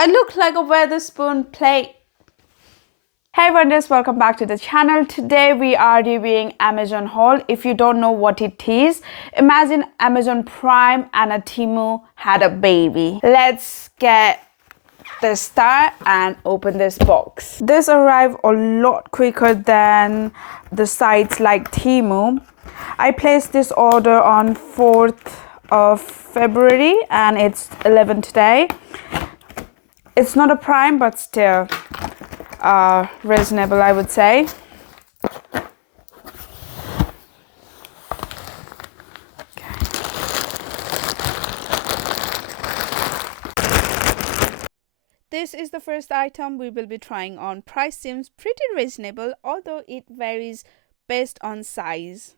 I look like a Weatherspoon plate. Hey Wonders, welcome back to the channel. Today we are reviewing Amazon haul. If you don't know what it is, imagine Amazon Prime and a Temu had a baby. Let's get this start and open this box. This arrived a lot quicker than the sites like Temu. I placed this order on 4th of February and it's 11 today. It's not a Prime, but still reasonable, I would say. This is the first item we will be trying on. Price seems pretty reasonable, although it varies based on size.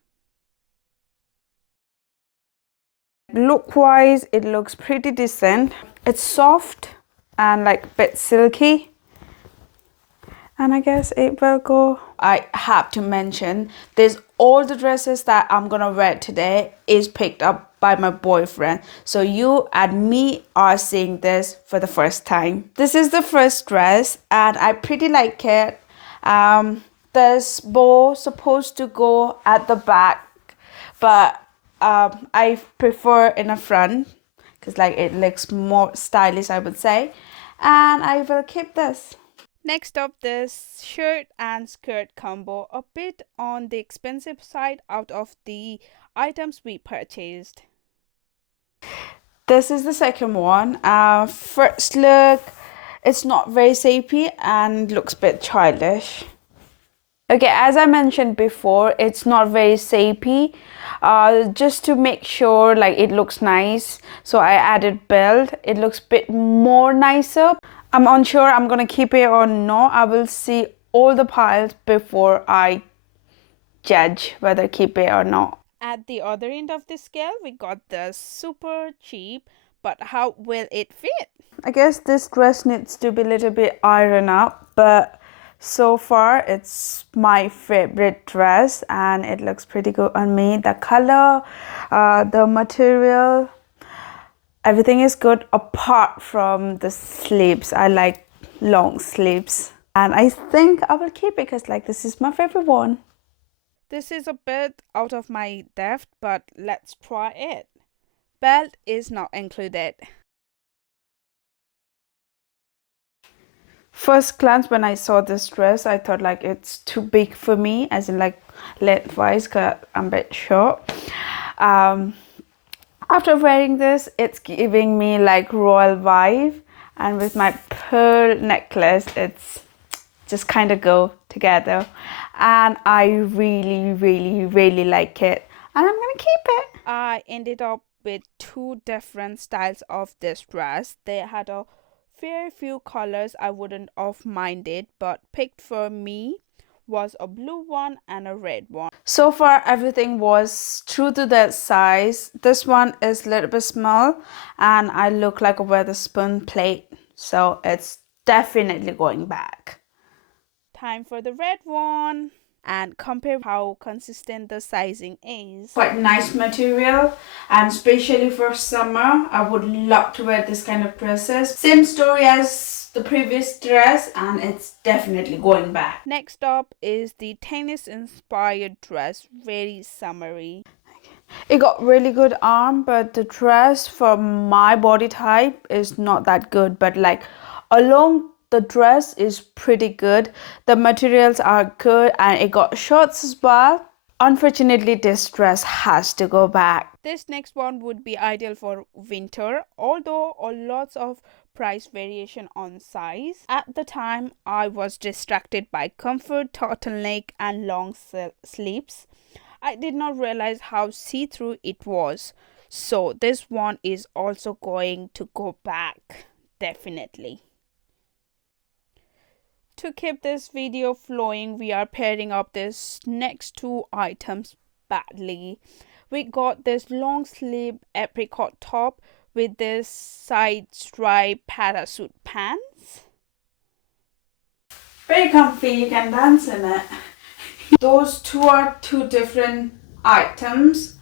Look wise, it looks pretty decent. It's soft and like a bit silky, and I guess it will go. I have to mention this, all the dresses that I'm gonna wear today is picked up by my boyfriend, so you and me are seeing this for the first time. This is the first dress and I pretty like it. This bow supposed to go at the back, but I prefer in the front because like it looks more stylish, I would say, and I will keep this. Next up, this shirt and skirt combo, a bit on the expensive side out of the items we purchased. This is the second one. First look, it's not very sapey and looks a bit childish. Okay, as I mentioned before, it's not very sapey. Just to make sure like it looks nice, so I added belt. It looks a bit more nicer. I'm unsure I'm gonna keep it or not. I will see all the piles before I judge whether keep it or not. At the other end of the scale, we got the super cheap, but how will it fit? I guess this dress needs to be a little bit ironed up, but so far it's my favorite dress and it looks pretty good on me. The color, the material, everything is good apart from the sleeves. I like long sleeves and I think I will keep it because like this is my favorite one. This is a bit out of my depth, but let's try it. Belt is not included. First glance when I saw this dress, I thought like it's too big for me, as in like lengthwise, because I'm a bit short. After wearing this, it's giving me like royal vibe, and with my pearl necklace, it's just kind of go together, and I really like it, and I'm gonna keep it. I ended up with two different styles of this dress. They had a fair few colors I wouldn't have minded, but picked for me was a blue one and a red one. So far everything was true to that size. This one is a little bit small and I look like a Weatherspoon plate, so it's definitely going back. Time for the red one and compare how consistent the sizing is. Quite nice material, and especially for summer I would love to wear this kind of dresses. Same story as the previous dress and it's definitely going back. Next up is the tennis inspired dress, very summery. It got really good arm, but the dress for my body type is not that good, but like along the dress is pretty good. The materials are good and it got shorts as well. Unfortunately, this dress has to go back. This next one would be ideal for winter, although lots of price variation on size. At the time, I was distracted by comfort, turtleneck and long sleeves. I did not realize how see-through it was. So this one is also going to go back, definitely. To keep this video flowing, we are pairing up this next two items badly. We got this long sleeve apricot top with this side stripe parachute pants. Very comfy, you can dance in it. Those two are two different items.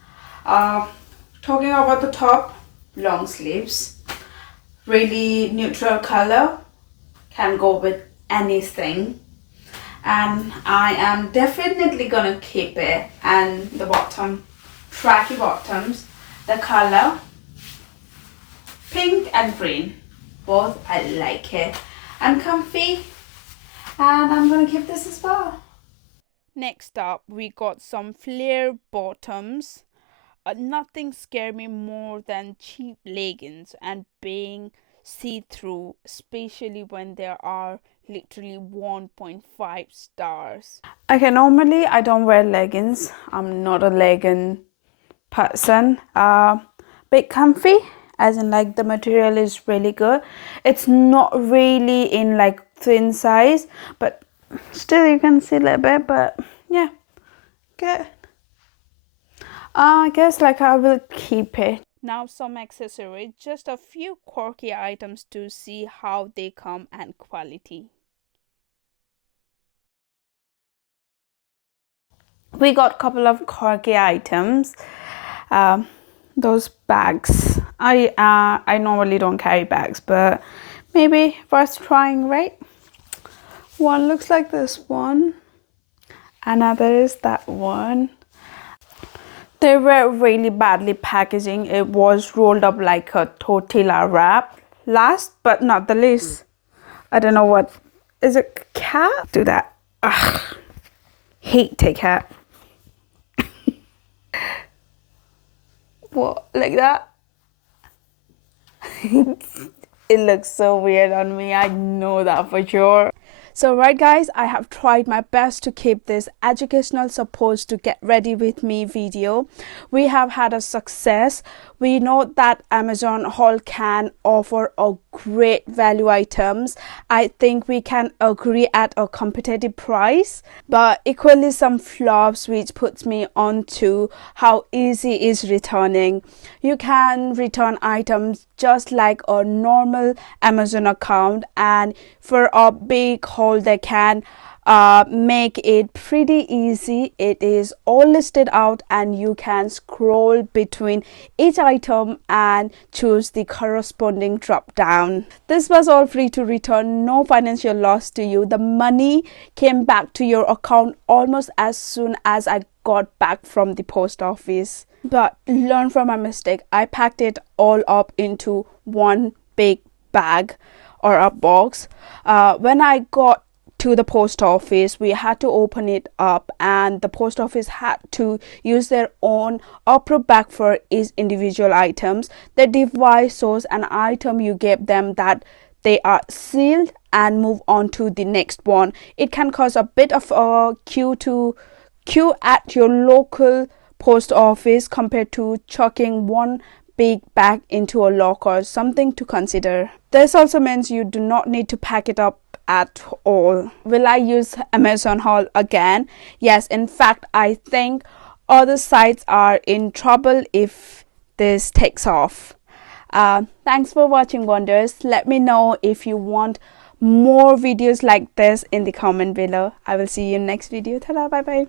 Talking about the top, long sleeves. really neutral color, can go with anything. And I am definitely gonna keep it. And the bottom, tracky bottoms, the color pink and green, both I like it, and comfy, and I'm gonna keep this as well. Next up, we got some flare bottoms. Nothing scared me more than cheap leggings and being see-through, especially when there are literally 1.5 stars. Okay, normally I don't wear leggings. I'm not a legging person. Bit comfy, as in like the material is really good. It's not really in like thin size, but still you can see a little bit, but yeah, good. I guess like I will keep it. Now some accessories, just a few quirky items to see how they come and quality. We got a couple of quirky items. Those bags. I normally don't carry bags, but maybe worth trying, right? One looks like this one. Another is that one. They were really badly packaging. It was rolled up like a tortilla wrap. Last but not the least, I don't know what is it. Cat? Do that. Ugh. Hate take cat. What, like that? It looks so weird on me. I know that for sure. So right guys, I have tried my best to keep this educational supposed to get ready with me video. We have had a success. We know that Amazon haul can offer a great value items. I think we can agree at a competitive price, but equally some flops which puts me on to how easy is returning. You can return items just like a normal Amazon account, and for a big haul they can make it pretty easy. It is all listed out and you can scroll between each item and choose the corresponding drop down. This was all free to return, no financial loss to you. The money came back to your account almost as soon as I got back from the post office. But learn from my mistake. I packed it all up into one big bag or a box. When I got to the post office, we had to open it up, and the post office had to use their own approved bag for each individual items. The device shows an item you gave them that they are sealed and move on to the next one. It can cause a bit of a queue at your local post office compared to chucking one big bag into a locker. Something to consider. This also means you do not need to pack it up at all. Will I use Amazon haul again? Yes, in fact I think other sites are in trouble if this takes off. Thanks for watching, Wonders. Let me know if you want more videos like this in the comment below. I will see you in next video. Ta-da, bye bye.